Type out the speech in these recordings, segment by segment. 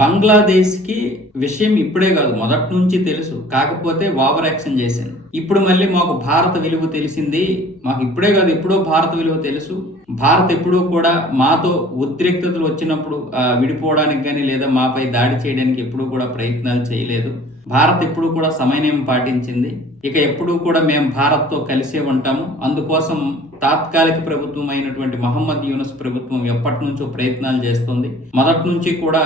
బంగ్లాదేశ్‌కి విషయం ఇప్పుడే కాదు, మొదటి నుంచి తెలుసు. కాకపోతే ఓవర్ యాక్షన్ చేసింది. ఇప్పుడు మళ్ళీ మాకు భారత విలువ తెలిసింది. మాకు ఇప్పుడే కాదు, ఎప్పుడో భారత విలువ తెలుసు. భారత్ ఎప్పుడూ కూడా మాతో ఉద్రిక్తతలు వచ్చినప్పుడు విడిపోవడానికి కానీ లేదా మాపై దాడి చేయడానికి ఎప్పుడూ కూడా ప్రయత్నాలు చేయలేదు. భారత్ ఎప్పుడూ కూడా సమన్వయం పాటించింది. ఇక ఎప్పుడూ కూడా మేము భారత్తో కలిసే ఉంటాము. అందుకోసం తాత్కాలిక ప్రభుత్వం అయినటువంటి మహమ్మద్ యూనస్ ప్రభుత్వం ఎప్పటి నుంచో ప్రయత్నాలు చేస్తుంది. మొదటి నుంచి కూడా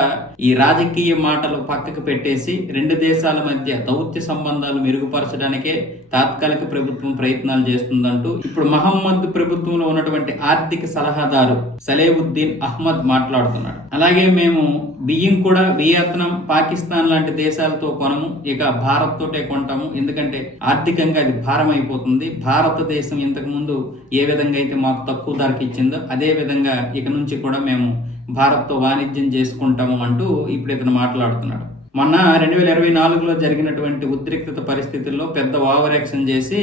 ఈ రాజకీయ మాటలు పక్కకు పెట్టేసి రెండు దేశాల మధ్య దౌత్య సంబంధాలు మెరుగుపరచడానికే తాత్కాలిక ప్రభుత్వం ప్రయత్నాలు చేస్తుందంటూ ఇప్పుడు మహమ్మద్ ప్రభుత్వంలో ఉన్నటువంటి ఆర్థిక సలహాదారు సలేవుద్దీన్ అహ్మద్ మాట్లాడుతున్నాడు. అలాగే మేము బియ్యం కూడా వియత్నాం, పాకిస్తాన్ లాంటి దేశాలతో కొనము, ఇక భారత్ తోటే కొంటాము. ఎందుకంటే ఆర్థికంగా అది భారం అయిపోతుంది. భారతదేశం ఇంతకు ముందు ఏ విధంగా అయితే మాకు తక్కువ ధరకి ఇచ్చిందో అదే విధంగా ఇక నుంచి కూడా మేము భారత్తో వాణిజ్యం చేసుకుంటాము అంటూ ఇప్పుడు ఇతను మాట్లాడుతున్నాడు. మొన్న 2024లో జరిగినటువంటి ఉద్రిక్తత పరిస్థితుల్లో పెద్ద ఓవర్ యాక్షన్ చేసి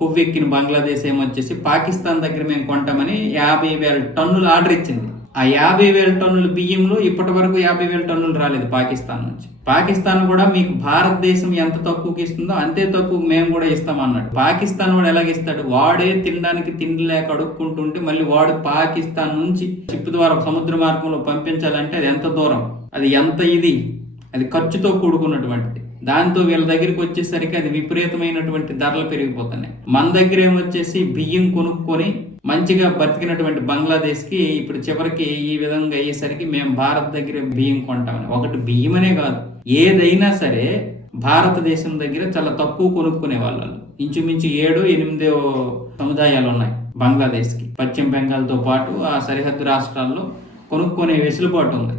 కొవ్వెక్కిన బంగ్లాదేశ్ ఏమొచ్చేసి పాకిస్తాన్ దగ్గర మేము కొంటామని 50,000 టన్నులు ఆర్డర్ ఇచ్చింది. ఆ 50,000 టన్నుల బియ్యంలో ఇప్పటి వరకు 50,000 టన్నులు రాలేదు పాకిస్తాన్ నుంచి. పాకిస్తాన్ కూడా మీకు భారతదేశం ఎంత తక్కువకి ఇస్తుందో అంతే తక్కువ మేము కూడా ఇస్తామన్నాడు. పాకిస్తాన్ వాడు ఎలాగిస్తాడు? వాడే తినడానికి తిండి లేక అడుక్కుంటుంటే మళ్ళీ వాడు పాకిస్తాన్ నుంచి షిప్ ద్వారా సముద్ర మార్గంలో పంపించాలంటే అది ఎంత దూరం, అది ఎంత అది ఖర్చుతో కూడుకున్నటువంటిది. దాంతో వీళ్ళ దగ్గరికి వచ్చేసరికి అది విపరీతమైనటువంటి ధరలు పెరిగిపోతున్నాయి. మన దగ్గర ఏమొచ్చేసి బియ్యం కొనుక్కొని మంచిగా బతికినటువంటి బంగ్లాదేశ్కి ఇప్పుడు చివరికి ఈ విధంగా అయ్యేసరికి మేము భారత్ దగ్గర బియ్యం కొంటామని. ఒకటి బియ్యమనే కాదు, ఏదైనా సరే భారతదేశం దగ్గర చాలా తక్కువ కొనుక్కునే వాళ్ళు. ఇంచుమించు 7-8 సముదాయాలు ఉన్నాయి బంగ్లాదేశ్కి. పశ్చిమ బెంగాల్తో పాటు ఆ సరిహద్దు రాష్ట్రాల్లో కొనుక్కునే వెసులుబాటు ఉంది.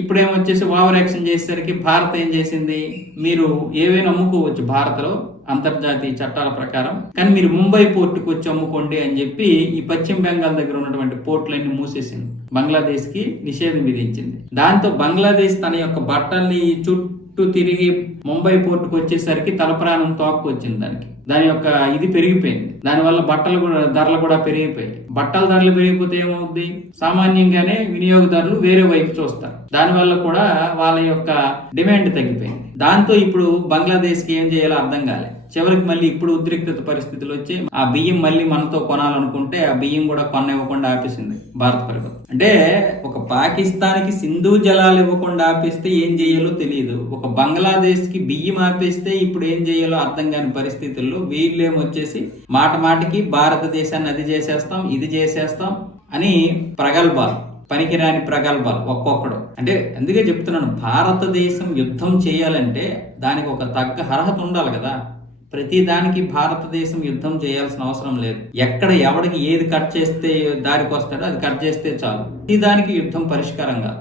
ఇప్పుడు ఏమొచ్చేసి ఓవర్ యాక్షన్ చేసేసరికి భారత్ ఏం చేసింది, మీరు ఏవైనా అమ్ముకోవచ్చు భారత్లో అంతర్జాతీయ చట్టాల ప్రకారం, కానీ మీరు ముంబై పోర్టుకు వచ్చి అమ్ముకోండి అని చెప్పి ఈ పశ్చిమ బెంగాల్ దగ్గర ఉన్నటువంటి పోర్టులన్నీ మూసేసింది. బంగ్లాదేశ్కి నిషేధం విధించింది. దాంతో బంగ్లాదేశ్ తన యొక్క బట్టల్ని చుట్టూ తిరిగి ముంబై పోర్టుకు వచ్చేసరికి తలప్రాణం తోక్కు వచ్చింది. దాని యొక్క ఇది పెరిగిపోయింది. దానివల్ల బట్టలు కూడా ధరలు కూడా పెరిగిపోయాయి. బట్టల ధరలు పెరిగిపోతే ఏమవుద్ది, సామాన్యంగానే వినియోగదారులు వేరే వైపు చూస్తారు. దానివల్ల కూడా వాళ్ళ యొక్క డిమాండ్ తగ్గిపోయింది. దాంతో ఇప్పుడు బంగ్లాదేశ్కి ఏం చేయాలో అర్థం కాలే. చివరికి మళ్ళీ ఇప్పుడు ఉద్రిక్తత పరిస్థితులు వచ్చి ఆ బియ్యం మళ్ళీ మనతో కొనాలనుకుంటే ఆ బియ్యం కూడా కొనివ్వకుండా ఆపేసింది భారత ప్రభుత్వం. అంటే ఒక పాకిస్తాన్కి సింధు జలాలు ఇవ్వకుండా ఆపేస్తే ఏం చేయాలో తెలియదు, ఒక బంగ్లాదేశ్కి బియ్యం ఆపేస్తే ఇప్పుడు ఏం చేయాలో అర్థం కాని పరిస్థితుల్లో వీళ్ళేమొచ్చేసి మాటికి భారతదేశాన్ని అది చేసేస్తాం ఇది చేసేస్తాం అని ప్రగల్భాలు, పనికిరాని ప్రగల్భాలు ఒక్కొక్కడు. అంటే అందుకే చెప్తున్నాను, భారతదేశం యుద్ధం చేయాలంటే దానికి ఒక తగ్గ అర్హత ఉండాలి కదా. ప్రతి దానికి భారతదేశం యుద్ధం చేయాల్సిన అవసరం లేదు. ఎక్కడ ఎవడికి ఏది కట్ చేస్తే దారికి వస్తాడో అది కట్ చేస్తే చాలు. ప్రతి దానికి యుద్ధం పరిష్కారం కాదు.